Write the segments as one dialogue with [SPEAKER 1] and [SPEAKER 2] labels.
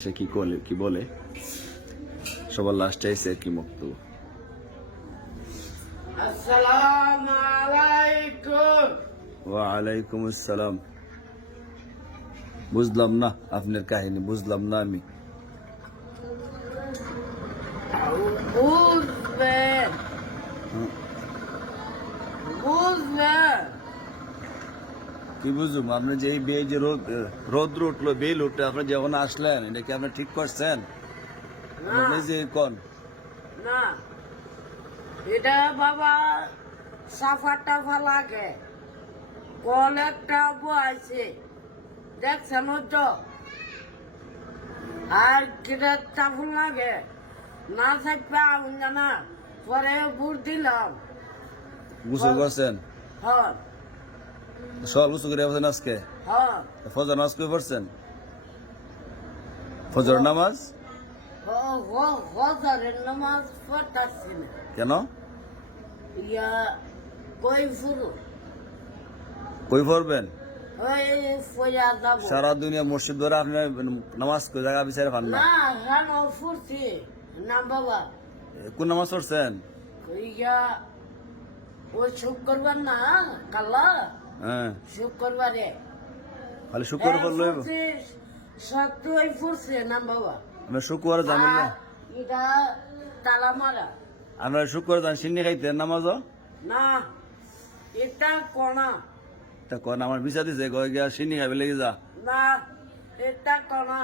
[SPEAKER 1] সে কি বলে কি বলে? সবার লাস্টে এসে কি মুক্ত
[SPEAKER 2] আলাইকুম
[SPEAKER 1] ওয়ালাইকুম আসসালাম বুঝলাম না আপনার কাহিনী বুঝলাম না আমি।
[SPEAKER 2] বুঝবেন। বুঝবেন।
[SPEAKER 1] কি বুঝুম? আপনি যে এই যে রোদ রোদ্র উঠল বেল উঠল আপনি যখন আসলেন এটা কি আপনি ঠিক করছেন?
[SPEAKER 2] না।
[SPEAKER 1] আপনি যে কোন?
[SPEAKER 2] না। এটা বাবা সাফা টাফা লাগে। কল একটা আছে দেখছেন তো আর কিটা টাফুল লাগে? না থাকবে আমি জানা। পরে বুট দিলাম।
[SPEAKER 1] গুসল করছেন
[SPEAKER 2] হ্যাঁ
[SPEAKER 1] সকাল করে আজকে
[SPEAKER 2] হ্যাঁ।
[SPEAKER 1] ফজর নামাজ করে পড়ছেন? ফজর নামাজ? কেন?
[SPEAKER 2] কই
[SPEAKER 1] পড়বেন? সারা দুনিয়া মসজিদ ধরে আপনি নামাজ করে জায়গা বিচারে পান না?
[SPEAKER 2] বাবা।
[SPEAKER 1] কোন নামাজ পড়ছেন?
[SPEAKER 2] ওই শুক্রবার না কালা
[SPEAKER 1] হ্যাঁ।
[SPEAKER 2] শুক্রবারে।
[SPEAKER 1] খালি শুক্র পড়ল
[SPEAKER 2] সত্য ওই ফুরছে না বাবা।
[SPEAKER 1] আমরা শুক্র জানেন না।
[SPEAKER 2] আর এটা তালা মারা
[SPEAKER 1] আমরা শুক্র জান সিন্নি খাইতেন নামাজও?
[SPEAKER 2] না এটা কোনা
[SPEAKER 1] তা কোন আমার বিচার দিছে গয় গিয়া সিন্নি খাইবে লেগে যা।
[SPEAKER 2] না এটা কোনা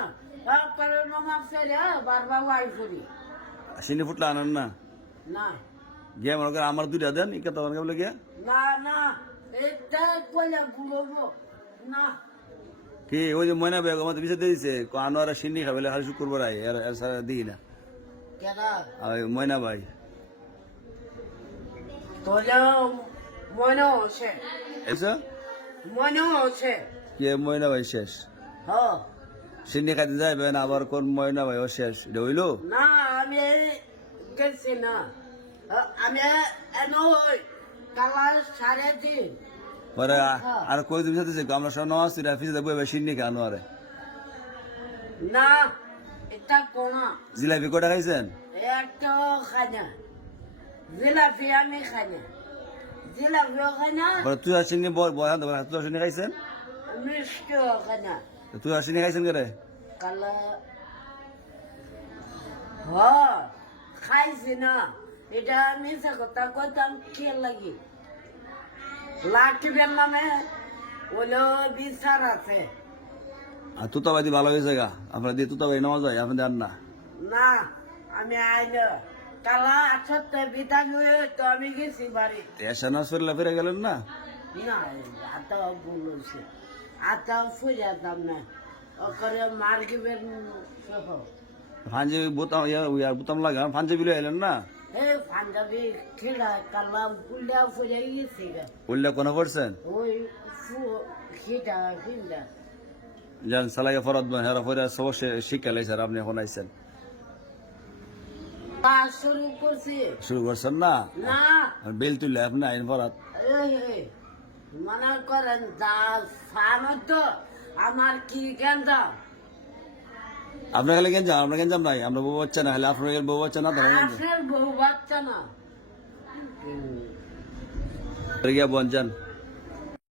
[SPEAKER 2] তারপরে নমাজ সেরে বারবার ওয়াই ফুরি
[SPEAKER 1] সিন্নি ফুটলে আনেন না?
[SPEAKER 2] না।
[SPEAKER 1] গিয়ে মনে করেন আমার দুইটা দেন ইকা গিয়া
[SPEAKER 2] না না।
[SPEAKER 1] কি ওই যে ময়না বেগ আমাদের বিচার দিয়ে দিছে? আনোয়ারা সিন্নি খাবে খালি শুক্রবার আই সারা দিই না। আর ময়না ভাই। ময়না ভাই শেষ? সিন্নি খাইতে যাইবেন আবার কোন ময়না ভাই ও শেষ? এটা হইল?
[SPEAKER 2] না আমি গেছি না। আমি এন কালা সাড়ে তিন।
[SPEAKER 1] পরে আ- আর কই দিন সাথে আমরা সব নামাজ তুই রাফিজ দেখব এবার সিন্নি খানো আরে।
[SPEAKER 2] না এটা কোনা।
[SPEAKER 1] জিলাপি কটা খাইছেন?
[SPEAKER 2] একটা খানা জিলাপি আমি খানা জিলাপিও খানা
[SPEAKER 1] পরে তুই আর সিন্নি বয়ান দেবো তুই আর সিন্নি খাইছেন?
[SPEAKER 2] মিষ্টিও খানা
[SPEAKER 1] তুই আর সিন্নি খাইছেন করে
[SPEAKER 2] কালা। হ খাইছি না। এটা মিশা কথা কইতাম কে লাগি? লাকিবের নামে ওলো বিচার আছে।
[SPEAKER 1] আর তুতাবাদি ভালো হয়েছে গা। আপনার দিয়ে তুতাবাদি নামাজ হয় আপনাদের আর না।
[SPEAKER 2] না আমি আইল। কালা আছতে বিতা হয়ে তো আমি গেছি বাড়ি।
[SPEAKER 1] এসা না শরীরে ফিরে গেলেন না?
[SPEAKER 2] না আতা বলেছে আতা ফুজা দাম না। সহ।
[SPEAKER 1] পাঞ্জাবি বোতাম বোতাম লাগা পাঞ্জাবি লয়ে এলেন না?
[SPEAKER 2] পাঞ্জাবি খেলা কালা বুল্লা ফুজা গেছি গা।
[SPEAKER 1] উল্লেখ কোনো পড়ছেন?
[SPEAKER 2] ওই ফু খিটা খিন্দা
[SPEAKER 1] যান সালাইয়া ফরত বন হেরা ফরে সব শিক্ষা আপনি এখন আইছেন।
[SPEAKER 2] শুরু করছি।
[SPEAKER 1] শুরু করছেন না?
[SPEAKER 2] না।
[SPEAKER 1] বেল তুললে আপনি আইন
[SPEAKER 2] এই, মনে করেন যা তো আমার কি গেন্দা
[SPEAKER 1] আপনার খালি আপনার কেন যান নাই। আমরা বউ বাচ্চা না হলে আপনার বউ বাচ্চা না ধরেন
[SPEAKER 2] গেঞ্জাম। বউ বাচ্চা না।
[SPEAKER 1] গিয়া বন যান।